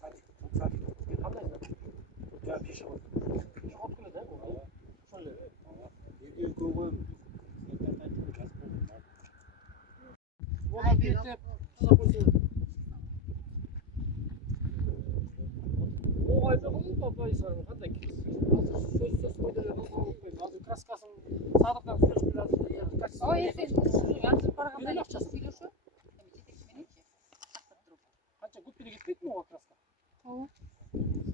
садик. Қандай садик? Жаңа пешеход. Пешеход келеді, ошол эле. Үйдөн көйгөн. Оны бетеп жасап койсо. Оңай болду, папайсан кандай сөз койду эле кылып азыр краскасын садыктан сүрүшүп азыр качество. Ой, эсен язып барганда акчасы төлөшө. Жетекчи мененчи. Канча күптүрө кетпейт могу краска? Ооба.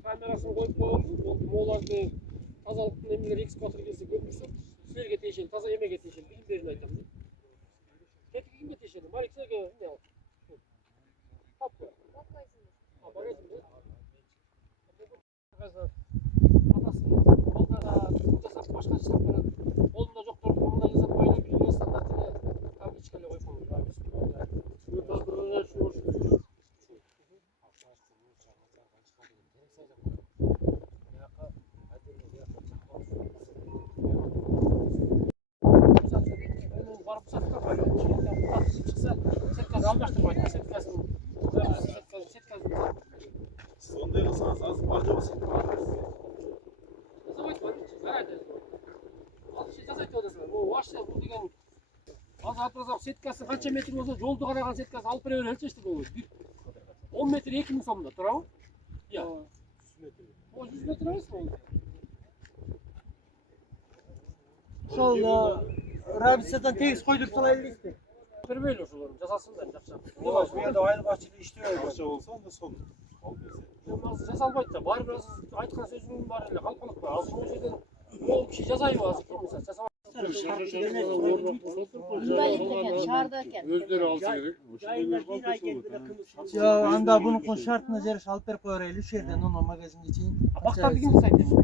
Камерасын коюп коелу, могуларды тазалыктын эмелери экскаватор келсе көмүрсө, силерге тиешелүү, таза эмеге тиешелүү билимдерин айтам да. Кетиги кимге тиешелүү? Малик силерге эмне алып? Таппы. Бакпайсыңбы? Барасың да? Атасын колдага жасап, башка жасап берет. Колунда жокторду мындай жасап коелу, билим стандартына табличка эле коюп коелу. Сондай кылсаңыз азыр бар жобосун. Сеткасы канча метр болсо, жолду караган сеткасы алып бере береличи эчтеке болбойт. 10 метр 2000 сомдо, туурабы? Иә. 100 метр. О, 100 метр эмесби? Ошол рабицадан тегиз койдуруп салайлы дейсизби? Бербейли ошолорду, жасасын да жакшы. Ооба, бу жерде айыл башчылык иштебейт. Акча болсо анда сону алып берсе. Жасалбайт да, баары бир сиз айткан сөзүңүн баары эле калпалык бар. Азыр бул жерден могул киши жасайбы азыр, мисалы жасабайт. Мында экен, шаарда экен. Өздөрү алса керек. Жок, анда бунукун шартына жараша алып берип кое берели, ушул жерден оно магазинге чейин. Бактарды ким жасайт эми?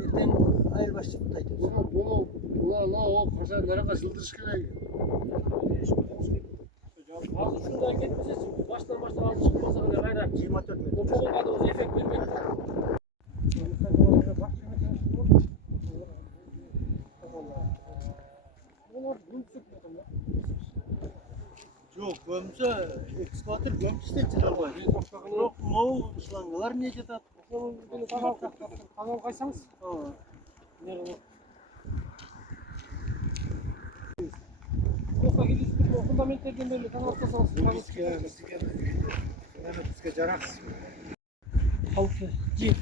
Эртең айыл башчылык кутайт. О, кошо наракка жылдырыш керек. Азыр ушундай кетпесечи, баштан алып чыкпаса эле кайра 24 метр. чогулган эффект бербейт да. Жок, көмсө экскаватор көмүштен чыгарбайт. Бирок могул шлангалар эмне жатат? Ошону тазалап кайсаңыз. Ооба. Фундаменттерден бери тазалап тастасаңыз. Бизге жараксыз. 6, 7,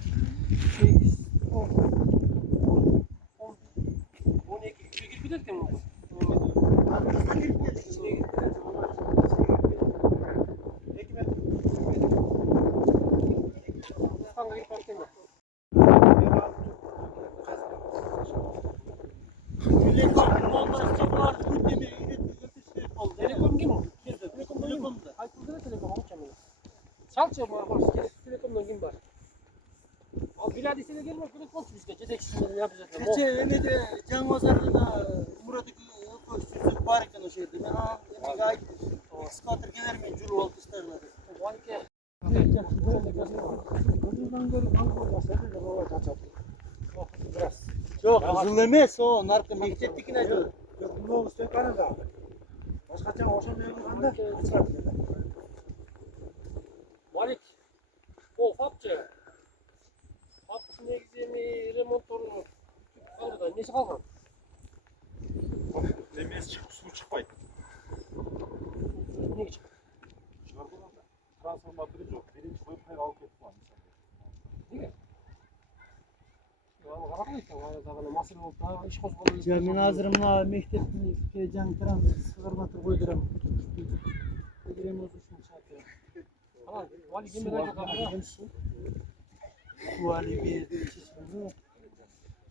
8, 10, 12. Кирпич кетет экен муну. Аркасынан кирип кетти. 2 метр. Станга кирип кеткен да. Телеком ким ол? Телекомда. Айтылды да телеком алчамын. Салчы телекомдон ким бар? Ал Билади силер келмей керек болчу бизге жетекчиси менен обязательно. Кече эмеде жаңы базарда Мурат экөөбүз сүзүк бар экен ошол жерде. Мен эмеге айттым. Экскаватор келе бермей жүрүп алып таштайлар. Валике. Жок, кызыл эмес, о, наркы мектептикин айтып. Много стеканы да. Башкача ошол менен кылганда ачырат экен да. Валик. О, фапчы. Фапчы негизи эми ремонттору калды да, эмнеси калган? Эмес суу чыкпайт. Эмнеге чыкты? Чыгарбаганда трансформатору жок. Биринчи коюп кайра алып кетип калган. Неге? Аны карабайт, аны дагы маселе болуп дагы иш козголду. Жок, мен азыр мына мектепке жаңы трансформатор койдурам. Койдурам ошону чакырам. Валик эме айтат? Суу алиби чечимди.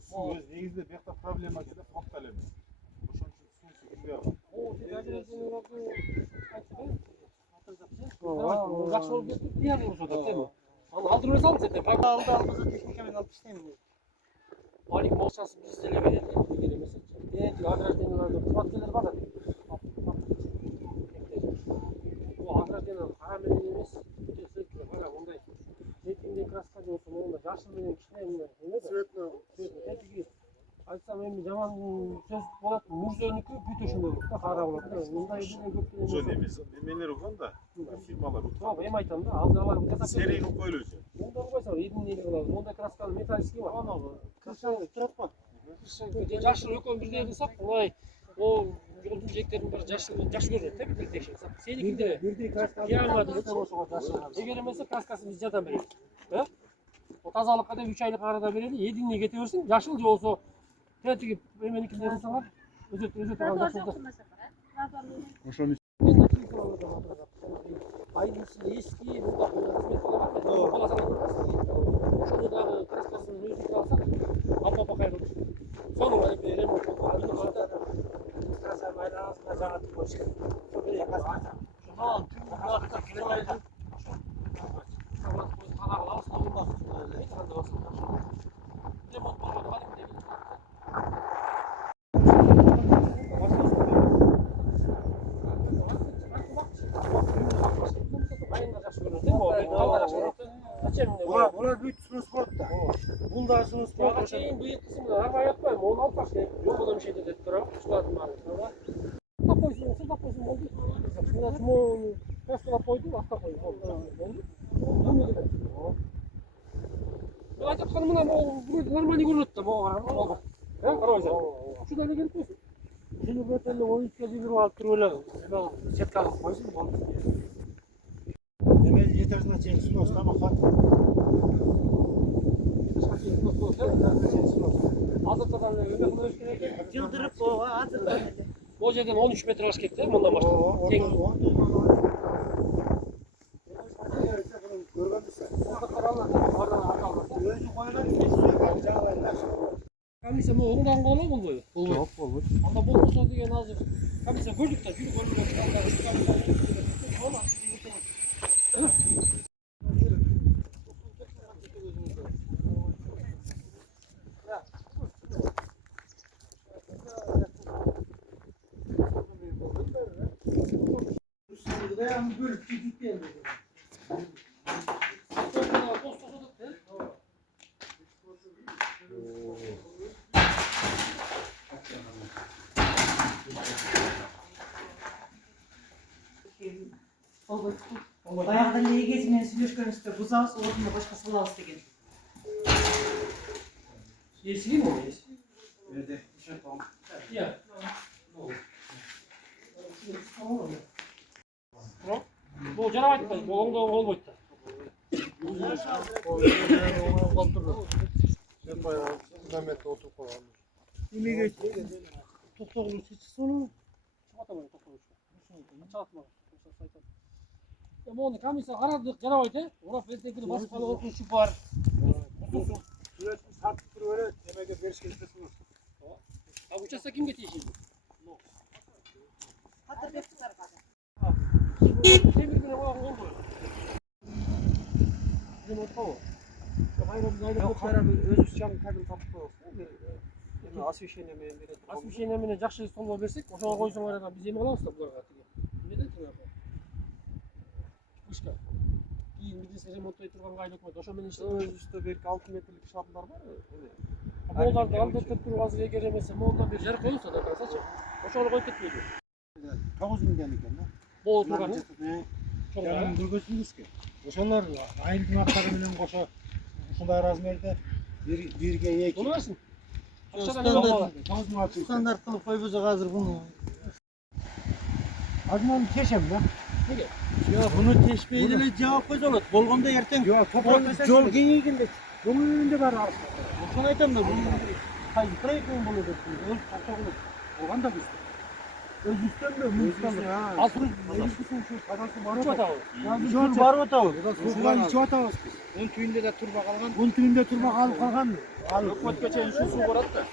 Суу өз негизинде биякта проблема келе, фокта эле эмес. Ошон үчүн суусу кетпей калган. О, сен операцияларды айтты да? Жакшы болуп кетти, тияр болуп атат, эми. Аны алдырбай салыңыз эте. Алдыбызда техника менен алып иштейм. Валик молчасы биз деле берели, эгер эмес. Огражденияларды кубаткелер бар да. Бул ограждение кара менен эмес, кара мындай. Жетиндей краска болсо, монда жашыл менен кичине эмне да? Цветно. Тетиги Айтсам эми жаман сөз болот. Мурзөнүкү бүт ошондой болот да, кара болот да. Мындай эле көп Жөн эмес. Эмелер укганда фирмалар Жок, укканда эми айтам да, азыр алар жасап серийни укуп коелучу. Монда койсо идинели кылабыз. Монда красканы металлический бар. Ana kırşan tutratma. Жашыл экөө бирдей кылсак, мындай о жолдун жээктеринин баары жашыл көрүнөт да, бир текшерсек. Сеникинде Бирдей краска кие алмадык. ошого жашырган. Эгер эмесе краскасын биз жардам беребиз. О тазалыкка да 3 айлык арада берели. Единный кете берсин, жашыл же болсо тетиги эменикинде кылсаңар өзөтө турган жашыл. Ошону Айдын ичинде эски мурда кызмет кылып ошону дагы краскасын өзүнүкү алсак апа-апакай кылып. Сону ремонт Краса байланысына жагат коюш керек. Tamam tüm bıraktık kiloydu. Bular büyük sportta. Bunda sport. Быйыл кысымда арба аятпайм, onu алып баш керек. Жок эле мишейде деп турам, ушулардын баары. Астап койсун, сылдап койсун болду. Мына чумону кастылап койду, астап койду. Болду. Мен айтып атканым мына вроде нормальный көрүнөт да, могу. Карабайсың. Ушундай эле келип койсун. Şunu böyle oyuncuya bir alıp duruyorlar. Setka alıp koysun boldu. Demel yeter значение снос там хат. Азыртадан эме кылыш керек. Yıldırıp o hazırdan ele. O жерден 13 метр аш кетти, мындан баштап. Тең. Комиссия мо оңдан кала болбойбу? Yok olur. Анда болбосо деген азыр комиссия көрдүк да жүрүп Dayan bölüp gidip geldi. Баягы легез менен сүйлөшкөнүбүздө бузабыз, ордуна башка салабыз деген. Есиги мо? Nerede? Iya. Bu жарабайт да, оңдо болбойт да. Sen bayağı fundamentte oturup kalalım. Yemeğe toktogulu seçisi onu. Чатамай токойчу. Чатма. Сайтат. Мону комиссия карадык, жарабайт э. Урап эртеңкине басып калып коркунучу бар. Süreçini sarkıp duruyor. Yemeğe veriş geçmesiniz. А участок кимге тийишет? Hatır bekçiler kadar. Темир менен болду. Мен отпобу. Özü can kadın tapıp koyuyorsun. Asfişene menен берет. Освещение менен жакшы столбо берсек, ошого койсоңор да биз эме кылабыз да буларга тиги. Эмне дейт ана? Вышка. Кийин бирдесе ремонттой турганга айлыкмайт. Ошо менен иштеп. Üstte belki 6 metrelik şartlar var. Молдарды алдыртып турганыбыз эгер эмесе, молдан бир жарык коюлса да карасачы. Ошону коюп кетпейди. 9 milyon ekan da. Боло турганы. Canım durgusunuz ki. Ошолор айылдын аттары менен кошо ушундай размерде бирге эки. Боло берсин. Standart kılıp koyuyoruz hazır bunu. Azman keşem da. Неге? Ya bunu teşbihine cevap koyuyorlar. Bolganda yerten. Yok, toprak Yol gengiginde. Bunun önünde var arsa. Bunu aytam da bunu. Hayır, buraya koyun bunu da. Öz topraklık. Oğlan da biz. Öz üstten de mümkün. Al. Elbisinin şu parası var. Чу атабы? Yol var mı tavu? Sudan içi atamaz biz. Bunun tüyünde de turba kalgan. Bunun tüyünde turma kalıp kalgan mı? Öpmötkө чейин şu su барат да.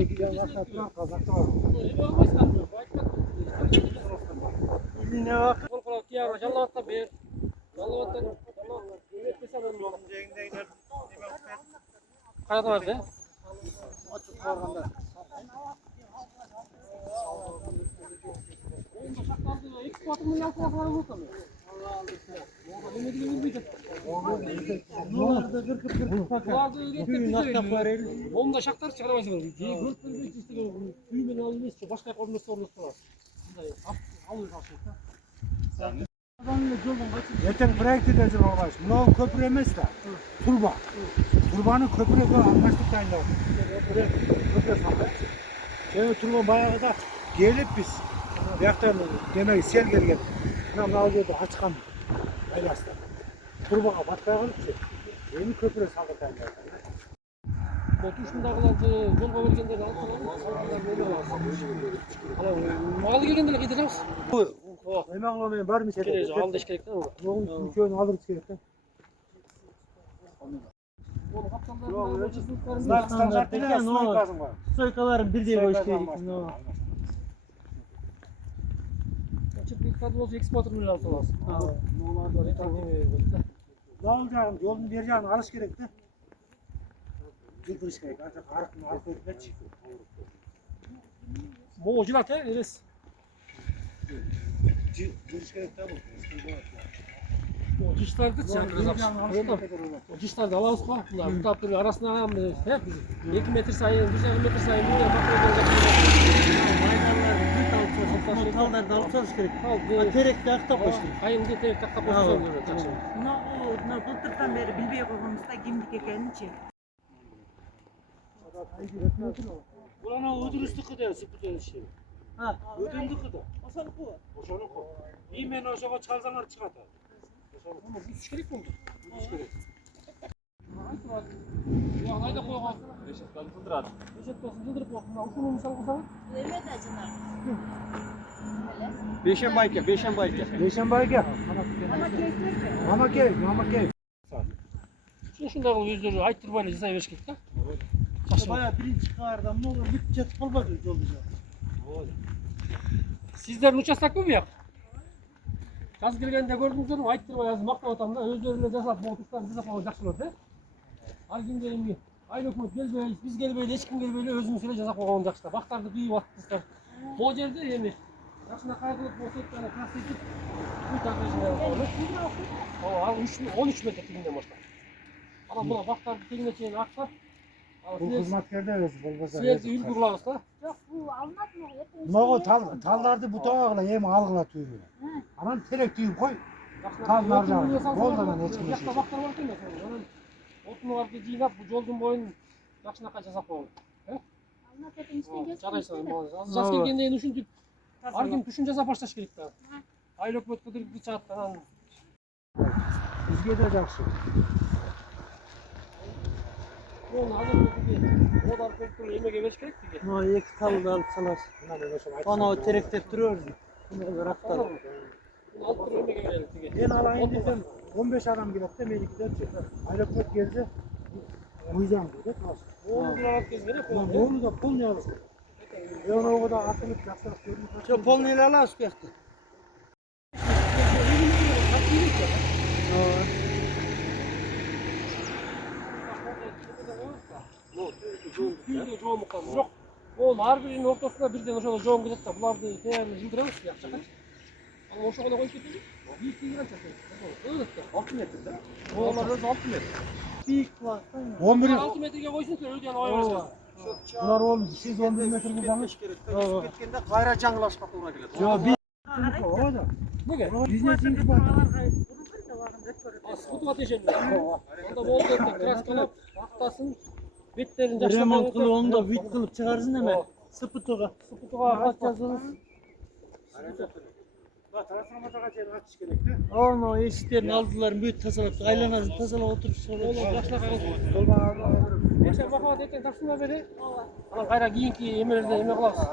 Ekigen aşağı turan kazakta var. Эме албайсыңарбы? İline bak. Кол коло кияга жалап да бер. Жалап аттан. Каядан берди? Açık kalganda. Экспортун алып алсаңар болот да. Bunlarda kırkıp bakar. Bularda öyle Köyün hakkı var el. Onda şaktar çıkaramazsın. Görüp bir işte tüymen alınmaz. Başka konusu var. Alıyor aslında. Zaten proyekt edeceğiz olmaz. Bunu köprü emez de. Turba. Turbanın köprüyle anlaştık da aynı. Köprü sandık. Şimdi turba bayağı da gelip biz. Yaktan demek sel gelip. Buna ne oluyordu açkan. Aylaslar. Turbana batkaya kalıp ki. Yeni köprü sandık aynı. Otuşundagılardı yolga bergenleri alıp malı kelgendiler gideremiz. Hemen olmayın var mı şey? Kerez aldı iş kerekten ama. Yoğun köyünü alırız gerekten. Onu kaptanlarından hocasızlıklarını Standart değil ya, sınır lazım var. Soykaların bir diye boş değil. No. çıktık tadı olsa ekspatör mü lazım olsun. Nolar da Ne olacak? Yolun vereceğini alış gerekti. Bir kırış gerek. Ancak arıkın arka ötüne çıkıyor. Bu oculat ya, eres. Kırış gerek de bu. O dişlerde çakırız akşam. O dişlerde alamaz bak bunlar. Bu tapları arasına alalım hep 2 metre sayın, 1 metre sayın. Bir de bakıyor. Motallar da alsanız gerek. Kaldı. Terekte akta koştu. Hayır, bir tek takka pozisyon görüyor. Buna былтырдан бері билбей койгонбуз да кимдики экенинчи. Bulana ödürüstü de sıkıntı işte. Ha. Ödündü de. Oşanuku. İyi men oşağa çalsanlar çıkardı. Ama bir üç gerek oldu. Üç gerek. Ya hayda koyalım. Reşat'tan yıldırdı. Reşat'tan yıldırıp bakın. Uşunu misal kılsana. Beşembayke. Mama key. Şundağı yüzleri aytırbayla cezayı verişkek de. Baya birinci kardan ne olur bütçet kalmadı olacak. Sizlerin uçasak mı bu yap? Kaz gelgende gördünüz mü? Aytırma yazı makna otamda özlerine cezap boğutuştan cezap alacaksınız de. Al gün gelin mi? Aynı hükümet gelmeyle, biz gelmeyle, hiç kim gelmeyle özümüzüne cezap alacaksınız. Baktardı bir vaktizler. Bu yerde yemiş. Yaşına kaygılık boşluklarına kast edip bu takışına alır. O 13 metre tipinden başlar. Ama buna baktardı teline çeyini aktar. Bu hizmetkerde özü bolbasa. Sürekli yürü kurulağızda. Yok bu almaz mı? Nogo tallardı bu tağla yem algıla tüyü. Anan terek tüyü koy. Tallarca. Boldan ne çıkmış. Yakta baktar var değil mi? Otunu var ki ciynap bu joldun boyun yaşına kaç hesap olur. Almaz hepin içten geçsin. Çaraysan az jaz kelgende endi ушинтип ар ким түшүнчө башташ керек да. Айлык өтүп кыдырып bir çaattan. Bizge de жақсы. Onu hazır bir odar köktür emeğe veriş gerek diye. No iki talı alıp salar. Bana o terekte duruyor. Bunu bıraktar. Alt tur emeğe verelim diye. Ben alayım desem 15 adam gelip de melikten aylık geldi. Uyuyacağım dedi. Onu rahat gezgene koyalım. Onu da pul ne alsın? Onu o kadar atılıp yapsak görünüyor. Çok pol neyle alas bekti. Tüyde çoğun muhtemelen. Yok. Oğlum her birinin ortasında birden aşağıda çoğun gidelim de bunları değerli yıldırırız ya. Ama o şokada koyup gidelim. Bir tüy giren çakıyor. Öyle de. 6 metrede. Oğlan öz 6 metre. Büyük var. 11 6 metreye koysun ki öyle ayıracağız. Bunlar oğlum siz 11 metre buradanmış. Ketkende kayra canlaşmak uğra geledi. Yo bir o da. Ne ge? Biznesimiz var. Sıkıntı ateşelim. Onda bol geldi. Kras kalıp aktasın. Bitlerin yaşta. Remont kılıp onu da büyük kılıp çıkarsın hemen. Sıpıtığa. Sıkıntığa Atacağız. Bak transformatöre çeyrek atış gerekti. Onu eşitlerini aldılar büyük tasarruf. Aylanazı tasarruf oturup sonra. Oğlum yaşta kalın. Sol bana alırım. Geçen bakamat etken taksına beri. Ana kayra giyin ki emelerde emek olamaz.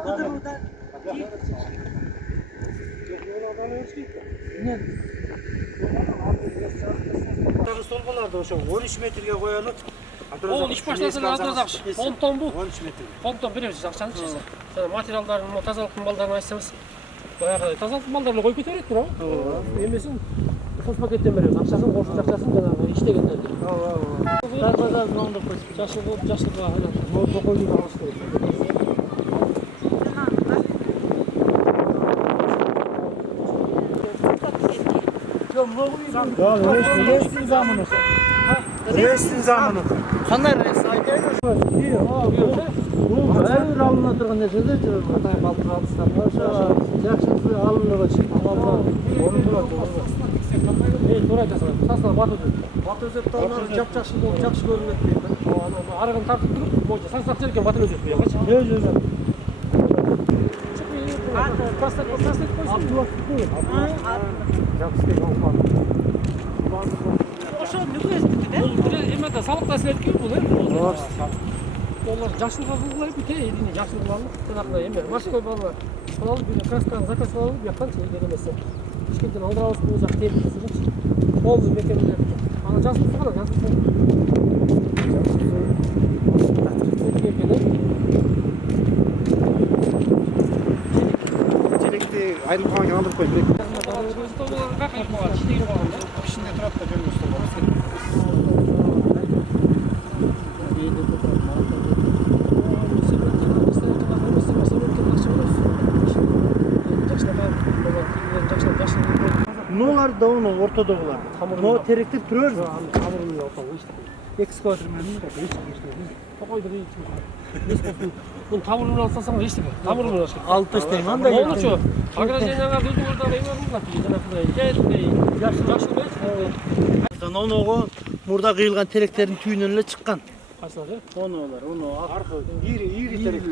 Ne? Tabii solbalarda o 13 metreye koyalım. Oğlum iş başlasın adrazak. Ponton bu. 13 metre. Ponton veriyoruz akşam içeceğiz. Sen materyalların, tazalık mallarını açsanız. Bayağı tazalık mallarını koyup götürüyoruz bura. Yemesin. Sos paketten veriyoruz. Akşasın, korşun akşasın da işte gönderdik. Darbadan onu da koysun. Yaşlı var. Bu koyduğu da alıştırıyor. Restin zamanı. Restin zamanı. Qanday res aytaymi? Ayır alınıp turgan nersede жүрөт. Атай калтыр алыстан. Жакшы алынып чыгып Туура айтасың. Сасына батып жүр. Батып өзөттө жапжакшы болуп жакшы көрүнөт дейм. Арыгын тартып туруп, боюнча сасак жерге батып өзөт буягачы. Пастак койсун. Ошо нүгү эстики да? Бул эмеде салыктан силетки бул Олар жакшылыкка кылгылайбы, элине жакшылык алып, жанагы эме морской балы алып, бир красканы заказ алып, бияктан чейген эмесе. Ишкенчен алдырабыз бул жак темирчи. Полный мекемелер. Аны жазылса гана жазылса. Желекти айрылган кийин алдырып коюп берет. Кишине турат да жөн Нолар да onun ортодогулар. Но теректип турөр. Тамырын ортого ишти. Экскаватор менен Токойдур Бун тамырын алсаң эчтеме. Тамырын алыш керек. Алып таштайм андай. Болчу. Агрозенияга өзүңөрдө эймермин жакшы Оного мурда кыйылган теректердин түйүнөн эле чыккан. Кайсылар? Оны аркы ири терек.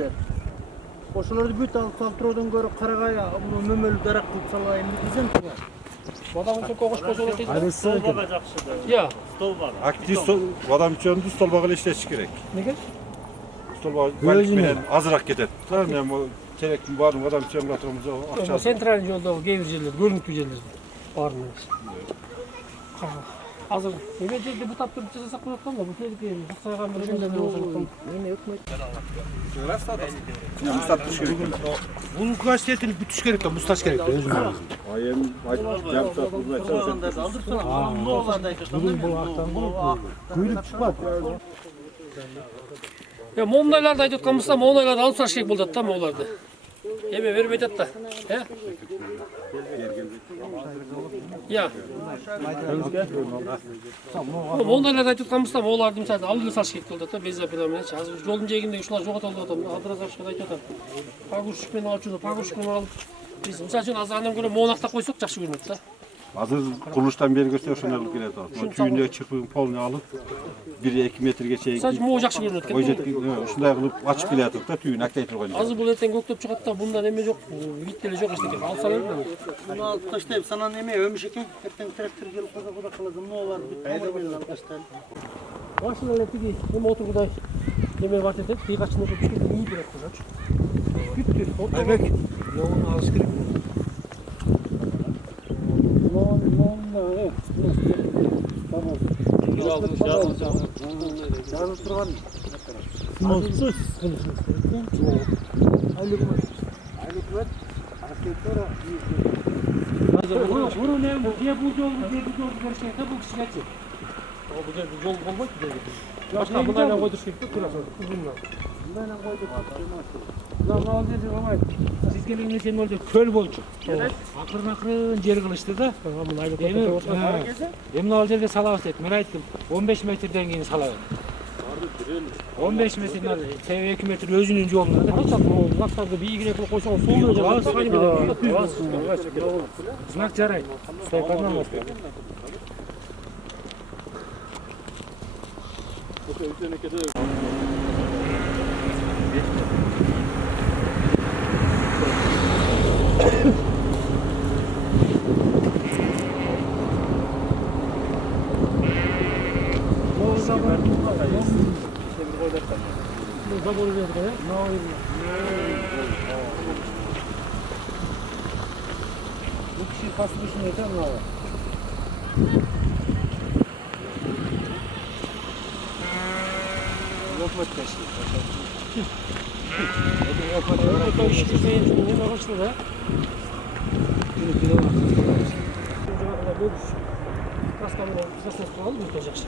Ошолорду бүт алып калтыруудан көрө карагай мөмөлүү дарак кылып салайын десем. Бадамын чөккө кошпосо болот дейсиз. Столбага жакшы да. Я. Актив адам чөндү столбага эле иштетиш керек. Неге? Столбага балык менен азыраак кетет. Эми теректин баарын адам чөңгө турумуз акча. Центральный жолдогу кээ бир жерлер, көрүнүктүү жерлер баарын эмес. Азыр эме жерде бутаптырып жасасак болот го, бул теректи жуксайган бир жерлерде болсо. Эми өкмөт. Бул университетин бүтүш керек да, мусташ керек да өзүнө. Эми Күйлүп чыкпат. Момундайларды айтып аткан болсо, момундайларды алып сарыш керек болот да, могуларды. Эме бербей атат да. Я. Момундайларды айтып аткан болсо, могуларды мисалы алып эле сарыш керек болот да, безапила мененчи. Азыр жолдун жээгинде ушулар жоготолуп атат. Адразовшка айтып атат. Погрузчик менен алып жүрүп, погрузчик менен алып. Биз мисалы үчүн азыр андан көрө моунакта койсок жакшы көрүнөт да. азыр курулуштан бери көрсө ошону алып келет. Түйүндө чырпыгын полный алып 1-2 метрге чейин. Мисалы үчүн могу жакшы көрүнөт экен. Ушундай кылып ачып келатат да, түйүн актей турган. Азыр бул эртең көктөп чыгат да, бундан эме жок, вит деле жок эчтеке. Алып салайын да. Bunu alıp taşlayıp sana neme ömüş eken, erten traktör gelip kaza kalacağım. Ne var? Bir tane belli alıp taşlayalım. Машина эле тиги эме отургудай эме бар этет, кыйгачын отуруп чыгып үйү берет кызачы. Бүттү. Эмек, жолун алыш керек. Жазылып турган. Sınırsız. Bunu ne bu? Diye bu yolu görüşmekte bu kişi geçecek. Bu yol olmaz ki. Başka bunlarla koyduruş gibi durasın. Uzunlar. Bunlarla koyduk. Lan al dedi ama siz gelin sen oldu köl bolçu. Akırın yer kılıştı da. Emin al жерге салабыз деп. Мен айттым 15 метрден кийин салабыз. 15 метрден себеби 2 метр өзүнүн жолунда да. Знактарды бийигине кылып койсоң, сол жерде знак жарайт. Стойкадан болот. Забор верде, да? Bu kişi kasmışsın yeter mi abi? Yok mu teşkil? Yok mu işi kimseyin çünkü ne başladı da? Bir var. Kaskamını kısasını tutalım mı tutacak şey?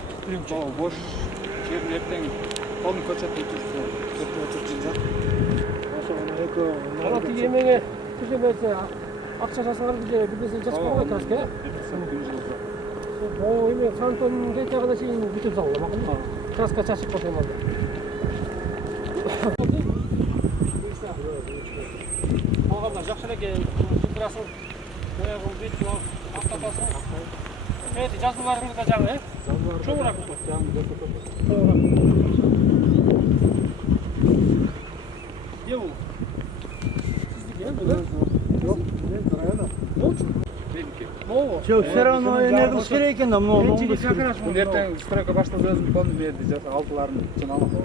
Boş yerlerden onu koçatı tutsa, kötü oturtunca. Anlatı yemeğe tükemerse акча жасалар бизде бир нерсе жазып койгон краска. О, эме фронтон детягына чейин бүтүп салган макул. Краска чачып койгон алды. Калгандар жакшы эле температурасы боягын бүйтүп актатасың. Жазууларыңыз да жаңы, чоңураак чоңураак. Где бул? Yok, все равно энергия керек экен да, мына Бұл ертең стройка баштап өзім қолым берді, жасы алтыларын үшін аламын.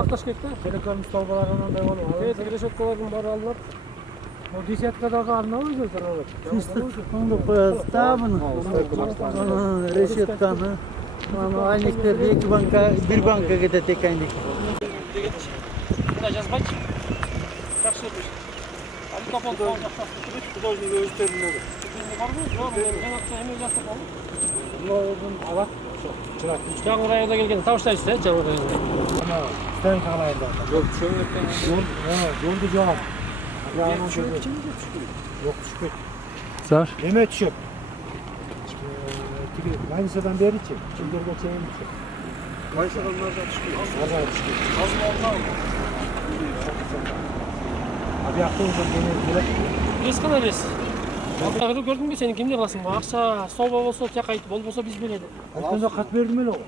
Акташ керек да? Телеком столбалары андай болуп. Решеткалардын баары алынат. O десяткадағы арнау өзі Onu koyarız da bunu. Reşetkаны. Aynikleri iki banka, bir banka gider tek aynik. Мына жазбайчы. Жакшы өтүш. Алкапон художник өзтеринде. Барбы? Жок, мен жанакча эме жасап алдым. Мынауын алат. Жаңы районда келген табыштайсыз, жаңы районда. Ана стен калайында. Жоқ, шөңірттен Жолду жауам. Yok düşük. Zar. Neme düşük? Manisa'dan beri çek. Çimdirde çeyin düşük. Manisa'dan nereden çıkıyor? Nereden düşük? Azım olmaz mı? Abi aklımda gene Рес кана рес? Агыр көрдүңбү сени кимде кыласың? Акча столба болсо тияк айтып, болбосо биз берели. Алтында кат бердим эле го.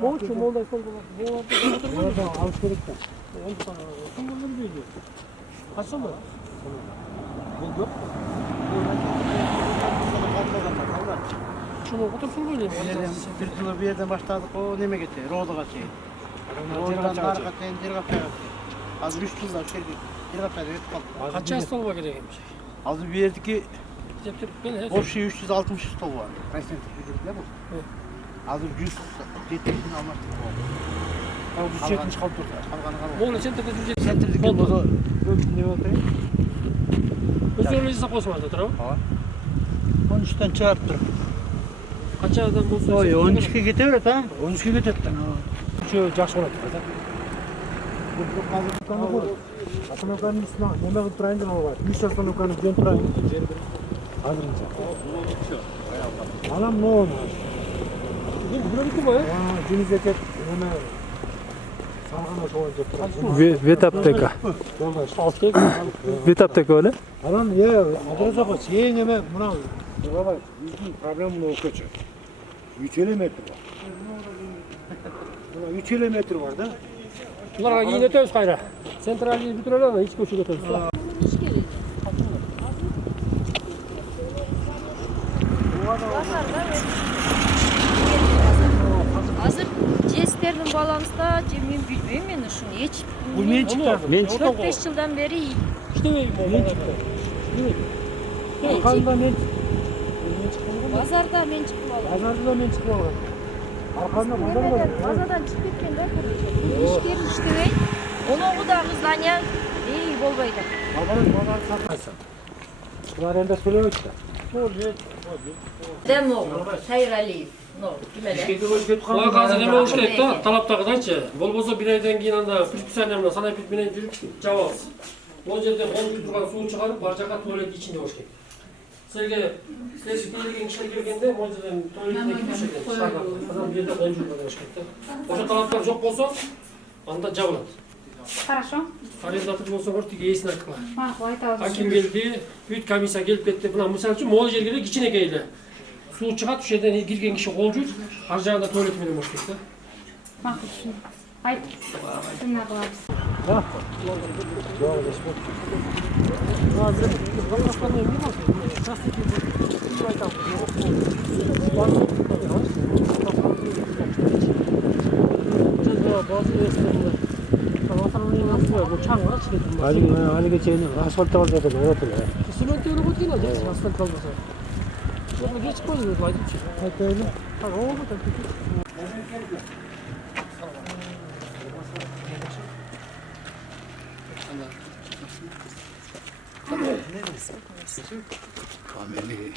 Болчу, молдай столба. Orada alış керек да. Kaçsın mı? Şunu otursun böyle mi? Bir kilo bir yerden başladık o neme gitti, Rodağa çeyin. Rodağa arka teyin, dirgap yaptı. Az 3 yılda şey dirgap yaptı, kaldı. Kaç ay stol var gerekmiş? Az bir yerdeki Ben boş şey 360 stol var. Kaç sene bildiler bu? Az 170 bin almıştık bu. Abi 170 kaldı durdu. Moğol sentrde düzecek. Sentrdik burada Ne oldu? Özürlü hesap olsun vardı tarafı. 13'ten çarptı. Kaç aydan bulsun? Oy 13'e gidiyor ha? 13'e getirdi. Şu жақсы болады. Bu қазір бұл остановканың үстіне неме қылып тұрайын деп алып үй остановканы жөн тұрайын. Қазірінше. Анам мынау. Bunu bitti mi? Deniz eket неме салғаны солай жеп тұрады. Ветаптека. Alt kek. Ветаптека öyle. Анан адырзаға ең еме мынау Бабай, біздің проблема мынау көчі. 3 элеметр бар. Мына 3 элеметр бар да. Bunlara yine ötüyoruz kayra. Sentralliyi bitirelim ama hiç köşede ötüyoruz. Азыр жестердин баламызда же мен билбейм мен ушуну эч Бұл мен çıkardım. мен 4-5 жылдан бери İşte mi? Men çıktı. Арқанында мен базарда мен чыгып алдым. базарда да мен çıkып алғам. Арқанда базар бар. Базардан чыгып кеткен да ишкерин иштебей. Оногу дагы здания болбой да. Базар сатасың. Бұлар енді сөйлеп өтті. Демо Сайралиев. Ну, кимеле? Ага, қазір неме болуш керек да, талаптагыдайчы. Болбосо бир айдан кийин анда предписание менен санап менен жүрүп жаап алабыз. Ол жерде колдуп турган суу чыгарып, бар жака туалет ичинде болуш керек. Силерге келген киши келгенде могу жерден туалетке кириш керек. Анан бир жерде кол жууп болуш керек да. Ошо талаптар жок болсо, анда жабылат. Хорошо. Арендатор болсоңор тиги эсин айткыла. Макул айтабыз. Аким келди, бүт комиссия келип кетти. Мына мисалы үчүн могул жерге эле кичинекей эле суу чыгат, ошол жерден кирген киши кол жууйт, ар жагында туалет менен болуш керек да. Макул түшүн. Айт. Шуна кылабыз. Азыр Казакстанда эмне бар? Частный Haligi cheyni asfalt olsa da o'tdi. Cement yo'li o'tgan edi, asfalt bo'lmasa. Yo'q, hech qo'ymaydi, aytibchi. Aytayli. Ha, o'g'li Kameli.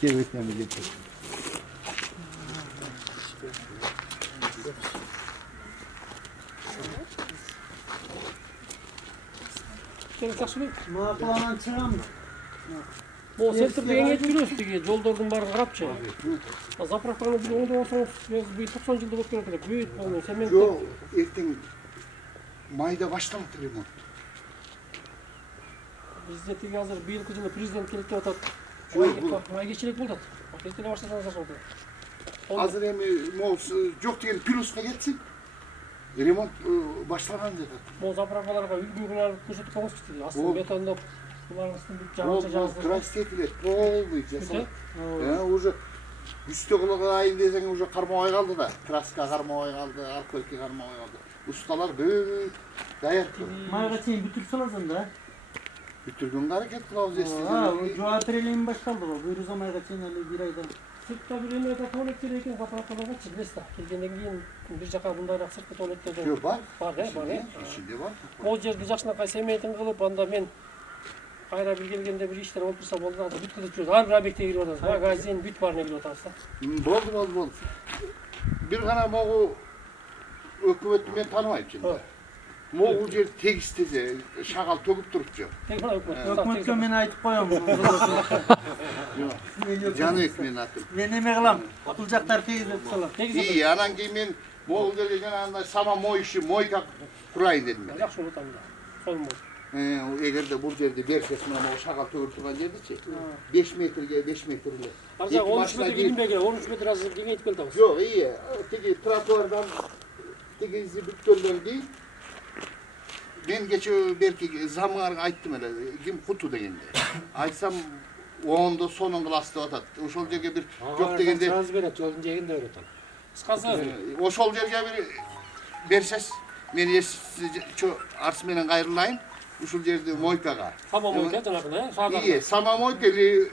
Kevetmemi getir. керек жакшы болот. Mağazadan çıran mı? Могу центрде кеңейтип жүрөбүз тиги жолдордун баарын карапчы. Заправканы бир оңдоп алсаңыз, бир 90 жылдык өткөн элек бүт болду, цемент. Yok, erten mayda başlamıştı ремонт. Бизде тиги азыр быйылкы жылы президент келет деп атат. Май кечирээк болот. Эртеле баштасаңыз ошол. Hazır yok diyen Pilus'a geçsin. Remont başlanan dedi. Могу заправкаларга үлгү кылып көрсөтүп коңузчу тиги. Астын Ол- бетондоп, булардын астын бүт O жаманча жаздырып. красителет полный жасалып. Уже үстө кылыгы айын десең уже кармабай калды да. Краска кармабай калды, алкөлкө кармабай калды. Ustalar бүт даяр. Mayga çeyin bütürselersin da. Бүтүргөнгө аракет кылабыз Ha, эстеген. o cevap verelim başkaldı bu. Buyuruz mayga çeyin bir aydan. Сыртта бир эме да туалет керек экен, заправкаларга чыгып да. Келгенден кийин бир жака мындайраак сырткы туалеттерден Жö бар. бар, бар. İçinde var. Ол жерди жакшынакай семейтин кылып, анда мен кайра бир келгенде бир иштер болуп турса болду, анда бүткүзүп жүрөбүз. Ар бир объектке кирип атабыз. Магазин бүт баарына кирип атабыз да. Болду. Bir gana moğu ökümetini ben tanımayım şimdi. Moğu yer tek istese, şakal töküp durupçu. Тек мына өкмөт. Ökmet gömeni aytıp koyalım. Canı ekmeğini attım. Ben neme kılam? Atılacaklar teyze tutsalar. İyi, anan ki ben moğu derken anda sama moy işi, moyka kurayın dedim ben. Жакшы болот анда. Сонун болот. Eğer de bu yerde bir kesme moğu şakal töküp turgan yerde çek. 5 metreye 5 metrele. Ар жагы 13 метрге кирбеген, 13 метр азыр кеңейтип келди атабыз. Yok iyi, teki tratuardan teki izi büktörden değil. Ben geçiyor belki zamlarga ayttım hele, kim kutu degende. Aytsam onda sonun klasta atat. Oşol жерге bir yok degende. Сразу берет, жолдун жээгинде берет ал. Кыскасы, Oşol жерге bir berses. Men şu arts menen kayırlayın. Uşul жерде moykaga. сама мойка жанагы, шаардагы. İyi, sama moykeli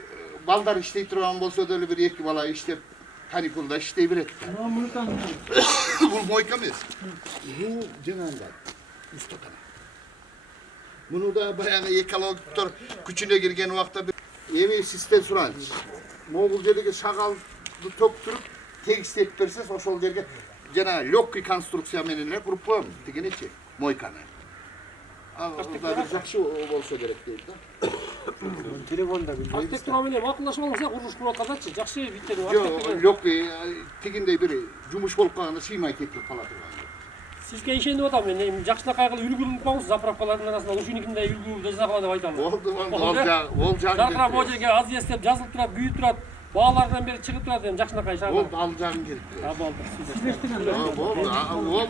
baldar iştey turgan bolsa da öyle bir iki bala iştep kanikulda iştey bir etti. Bu moyka mı? Bu cenanda. Üstadana. Bunu da bayağı ekologlar küçüne girgen vakta bir evi sistem suran. Moğul жерге şakaldı töktürüp tek istep berses oşol жерге jana lёгкий konstruksiya menenle kurup koyalım. Degene çi moykаны. Da bir жақсы болса керек deydi da. Архитектура менен макулдашып алсак, урушуп аткандачы, жакшы биттер бар. Yok, lёгкий тигиндей bir жумуш болуп калганда сыймай кетип кала турган. Сизге ишенип атам мен, жакшынакай кылып үлгүрүп коңуз, заправкалардын арасында ушуникиндей үлгү жасагыла деп айтам. Ол Жаркырап о жерге аз эстеп жазылып турат, күйүп турат, баалардан бери чыгып турат эми жакшынакай шаар. Ол ал жагын керек. Болду. Ол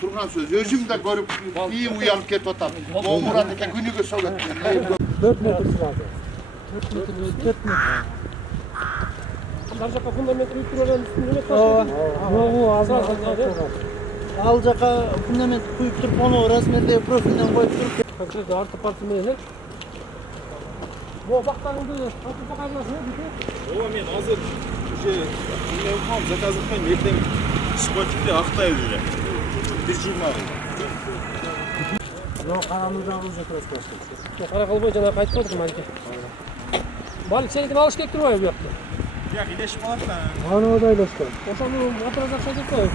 турган сөз өзүм да көрүп ийим уялып кетип атам. Могу Мурат эке күнүгө салат. 4 метр сразу. 4 метр. Ар жака фундамент күйүп турган үстүнө Moğu azal. Al jaka fundament koyup turup onu razmerde profilden koyup turup. Конкретно арты парты менен. Бо бактарыңды кантип кайрыласың, бите? Ооба мен азыр уже эмне кылам, заказ кылмайм, эртең чыгып кетти, актайбыз уже. Bir журнал. Кара кылбай жана кайтып калдык Малик. Малик сени алыш керек турбайбы буякта? Ya ilişip alak da. Аны да ойлошко. Ошону отураз акча деп коюп.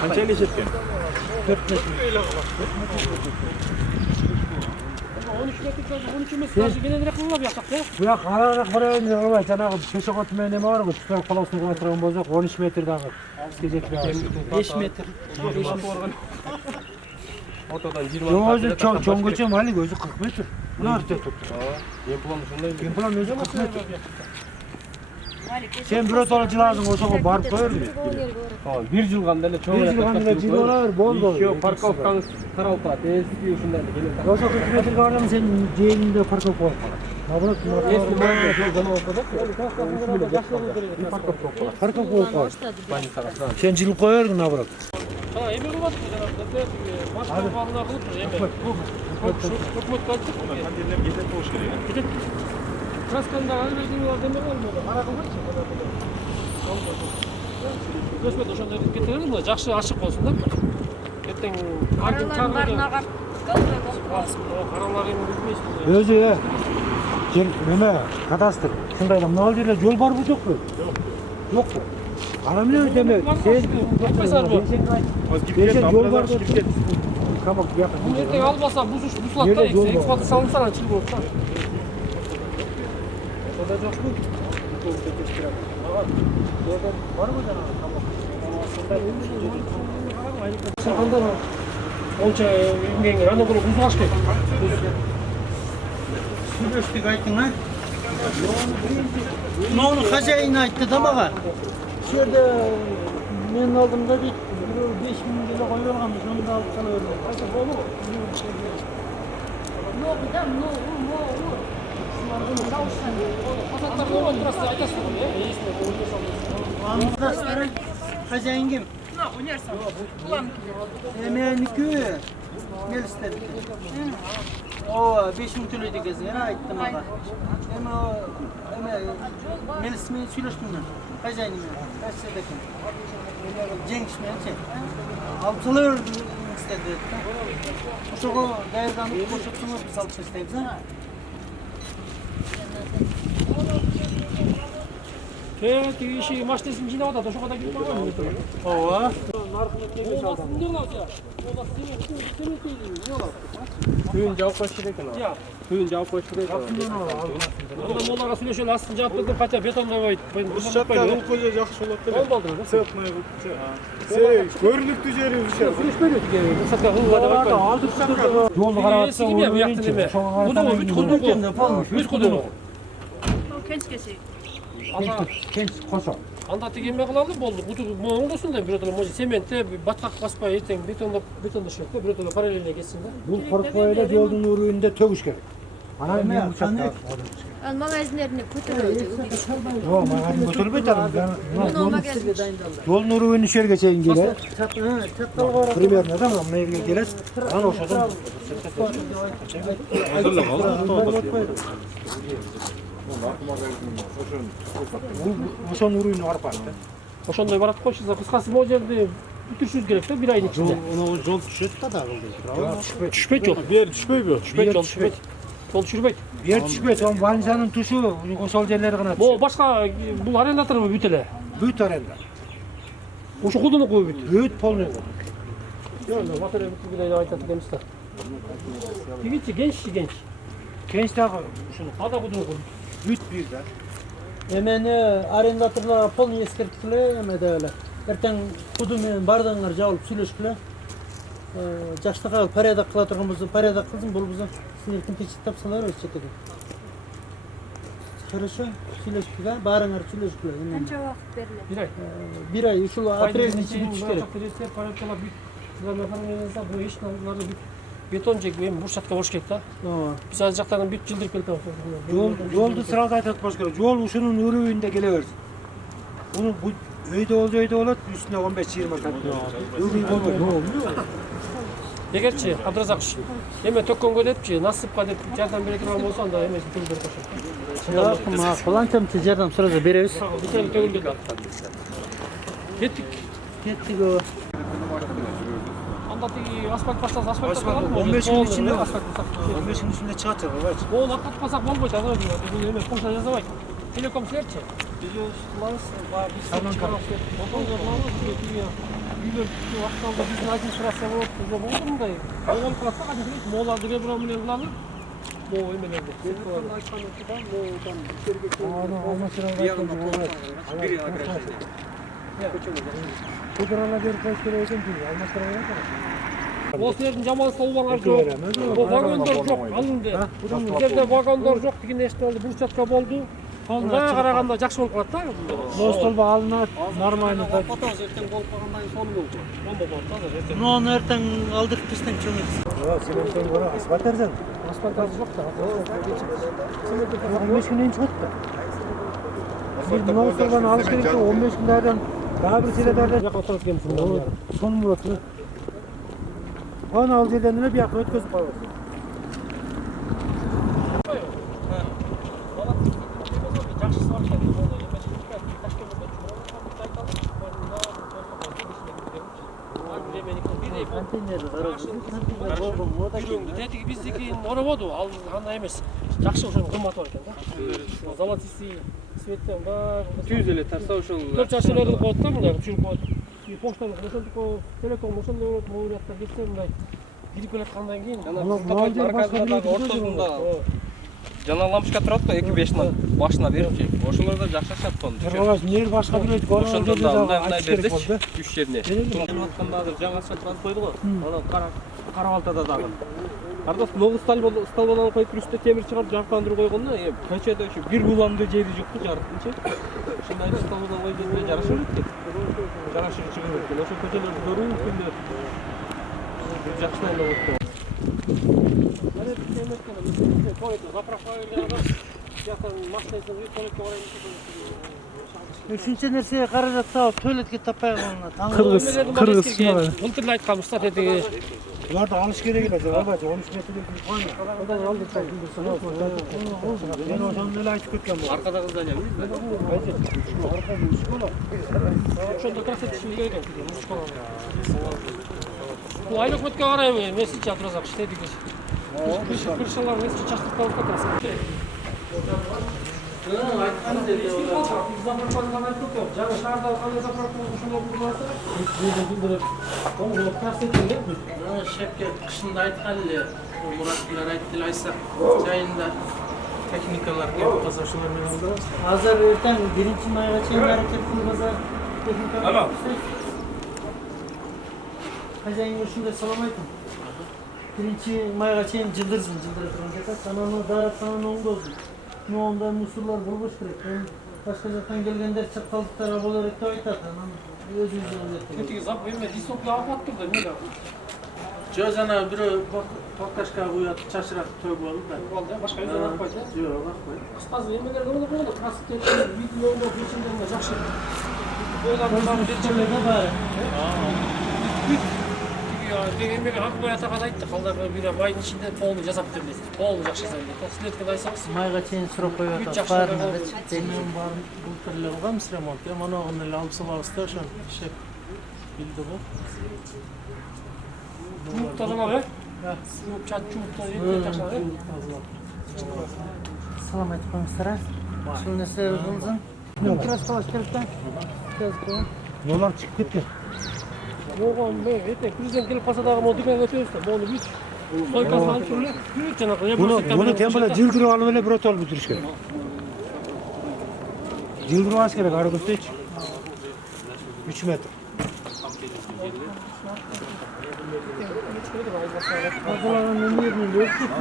Kança ilişipken? 4 метр. 13 метр, 13 эмес, даже кененирээк кылгыла буяктак, э? Буяк араараак барайын деп албайт. Жанагы шешокот менен эме барбы? Түтөрүп колосун кыла турган болсок 13 метр дагы. Бизге жетпей калат. 5 metre. Ортодон 20 Өзү чоң көчө Малик өзү 40 метр. Мына өртөп туруп. Эмплан ушундай. Кемпиран өзү 40 метр. Сен биротоло жыласың ошого барып коерсуң. Бир жылганда эле чоң. Бир жылганда эле жыла бер болду. Парковкаңыз таралпат, эски ушундай эле келет. Ошо 40 метрге барсаң сен жээгиңде парковка болуп калат. Наоборот, Эски маңда жолдон окудук. Парковка болуп калат. парковка болуп калат. Сен жылып коерсуң наоборот. Эме кылып атып жанагы башкаларына кылып эме. Өкмөт кайтып. Kandiller getir boş geliyor. Кетет. Красканда албетин бар деме болмоду. Кара кылбачы. Өсмөт ошондой кылып кетирели, мына жакшы ачык болсун да. Эртең ардын чаңдыгы. Каралар эми билбейсиз. Өзү жер неме кадастр. Ушундай да мына жерде жол барбы жокпу? Жокпу. Ана эмне деме? Сен Bakmasar bu. Az gibi Geçen get, yol biraz vardı. gibi get. Kabak yakın. Bunu erteng almasa bu sulat da eksport salınsa ana çıkıp olur da. Orada yok mu? Var mı da kabak? Sen kandan onça emgеңи аны кылып узгаш керек. Сүйлөштүк айттың а? Муну хозяин айтты да мага. Şu yerде мен алдымда дейт, 5000 келе коюп алганбыз, onu da алып кала бердим. Кайсы болу? Много, да, много. Азаттар болған турасы айтасың ғой, есіне болмаса. Анықтастары хозяин ким? Меники Мелістер. О, 5000 төлөйт экенсиң, айтты мага. Меліс менен сүйлөштүм мен. Хозяин менен. Кайсы экен? Жеңиш мененчи. Алып сала бердим истеди. Ошого даярданып көрсөтсөңөр биз алып тастайбыз, а? Тиги иши машинесин жинап атат, ошого да кирип койгон. Ооба. Күйін жауып қойшы екен ол. Күйін жауып қойшы екен ол. Одан молаға сүйлөшөлү астын жауып бердим, хотя бетондой Осы жаққа қылып қойса жақсы болады деп. Болмады да. Цепной қылып. Көрінікті жері осы. Сүйлөшпөйдү тиги. Сатка кылууга да байкайм. Жолду карап атса, Бүт кудуну. Кенч кошо. Анда тиги эме кылалы болду. Оңдосун да бирөөтөлө може цементте баткак баспай эртең бетондошот да, бирөөтөлө параллельно кетсин да. Бул коркпой эле жолдун урууунда төгүш керек. Анан мен учакта. Ал магазиндерини көтөрөбү. Жок, магазин көтөрбөйт аны. Муну магазинге дайындалды. Жолдун урууну ишерге чейин келет. Чатталга барат. Примерно да, мына жерге келет. Анан ошодон ошонун урууну барып барат да. Ошондой барат го, кыскасы могу жерди бүтүрүшүбүз керек да, 1 айдын ичинде. Жол түшөт да дагы. Түшпөйт жол. Бер түшпөйбү? Түшпөйт жол, түшпөйт. Жол түшүрбөйт. Бер түшпөйт, он больницанын тушу ошол жерлери гана Могу түшөт. башка бул арендаторбу бүт эле. Бүт аренда. Ошо кудунуку бүт. Бүт полный. Жок, батарея бүткүлөй айтат экенбиз да. Тигичи генч. Кенч дагы ушуну Ада кудунуку. бүт бир да. Эмени арендаторлорго полный эскерткиле, эме деп эле. Эртең куду менен бардыңар жабылып сүйлөшкүлө. Жаштык алып порядок кыла турган болсо, порядок кылсын, болбосо силер тинтичип тапсалар өз четеге. Хорошо, сүйлөштүк, а? Баарыңар сүйлөшкүлө. Канча убакыт берилет? 1 ай. 1 ай ушул апрелдин ичи бүтүш керек. Порядкалап бүт. Силерме караңыздар, бул ишналарды бүт. Бетон жек эми буршатка болуш керек да. Ооба. Биз ал жактан бүт жылдырып келип атабыз. Жолду сразу айтып коюш керек. Жол ушунун өрүүндө келе берсин. Муну өйдө болот, үстүнө 15-20 сантиметр. Өрүү болбойт. Эгерчи Абдыразакович эме төккөнгө депчи, насыпка деп жардам бере турган болсо, анда эмеси төгүлүп калат. Жок, макул, антемчи жардам сразу беребиз. Битен төгүлдү. Кеттик. Кеттик ооба. Анда тиги асфальт башталса, асфальтта калат. 15 күн ичинде асфальт 15 күн ичинде чыгат жабайчы. Могу аткатпасак болбойт, ага бул эме почта жазабайт. Телеком силерчи? Биз кылабыз, баягы биз Үйлер вакытталда биздин администрация болот, уже болду мындай. Болуп калса кантип мооларды ребро менен кылалы. Могу эмелерди. Кудурала берип коюш керек экен, алмаштыра берет. Ол силердин жаманатка убаңар жок. Вагондор жок, алынды. Бул жерде вагондор жок деген эшитип бурчатка болду. Мындай караганда жакшы болуп калат да. Достолбо алынат, нормально. Фотоз эртең болуп калгандан кийин сону болду. Бомба болот да, эртең. Муну эртең алдырып тастайм чоңойт. Жок, силерден көрө асфальт арзан. Асфальт азыр жок да. 15 күнөн чыгат да. Сиз ноусурдан алыш керек да, 15 күндөрдөн дагы бир селедерде Жакка отуруп келипсиң. сонун болот. Аны ал жерден эле бияка өткөзүп коебуз. Тетиги биздики орободу, ал андай эмес. Жакшы ошонун кымбаты бар экен да. Золотистый светтен бар. Түз эле тарса ошол. 4 чашыларды коет да, мындай түшүрүп коет. Поштаны ошондук телеком ошондой болот, могу жакта кетсе мындай кирип келаткандан кийин Аркасындағы ортосунда жана лампочка турат го 2-5 миң башына берипчи. Ошолор да жакшы шатпон. Кыргыз нер башка билет Ошондон да мындай керек бердичи болду. 3 жерине. Келип атканда азыр жаңа шатырат койду го. Анан Карабалтада дагы. Кардас ногу столбаларын коюп үстүнө темир чыгарып жарыктандыруу койгондо, көчөдө ушу бир уламды жери жокпу жарыктынчы. Ушундай столбалар коюп кетсе жарашыр экен. Жарашыр чыгып экен. Ошо көчөлөрдү көрүү күндө жакшыланып атты. Үшүнчү нерсе каражат таап туалетке таппай калганат. Кыргыз бул тилде айтканбыз да тетиги. Буларды алыш керек эле, албайчы 13 метрден койно. Мен ошондо эле айтып кеткен болом. Аркадагы здание билбейсизби? Ошондо красиво түшүрүш керек экен. Бул айнөкмөткө карайбы, месичи отразак иштейдик. Крышалар месичи чачтырып калып калат. Жаңы шаардагы кандай заправка ошондой курулса, Шепке кышында айткан эле, Муратбилер айтты эле айсак, жайында техникалар келип калса ошолор менен алабыз. Азыр эртең 1-майга чейин аракет кылбаса техника. Хозяин ушундай салам айтым. 1-майга чейин жылдырсын, жылдыра турган жатат. Анан даратанын оңдосун. Моонда мусорлор болбош керек. Башка жактан келгендер чакалдыктарга болор деп айтат. Анан өзүбүз ойлоп. тетиги зап эме дисоплы алып аттыр да эмне? Жо жана бирөө бакташка куят, чачырак төгүп алып да. Болду, башка жерден акпайт, э? Жок, акпай. Кыскасы эмелерге болот го, краситтер, видеоло, печенье жакшы. Ойлардын баары жетчелерге бар. Тиги эмеге акбай атаган айтты, калдагы бир майдын ичинде полный жасап берди. Полный жакшы жасап берди. Силердикин айтсаңыз. Майга чейин сурап коюп атат. Баарын мен баарын былтыр эле кылганбыз ремонт. Моногун эле алып салабыз да ошон шеп билди го. Чууп тазалап, э? Чууп жакшы, э? Салам айтып коюңуздар, э? Ушул нерсе кылсын. Краскалаш керек да. Нолар чыгып кетти. Могон эртең президент келип калса дагы могу дүкөнгө өтөбүз да, могуну бүт. Сойкасын алып туруп эле, бүт жанагы. Буну тем более жылдырып алып эле биротол бүтүрүш керек. Жылдырбаш керек, ары көчтөйчү. 3 метр. Калган эмнелерин өтүп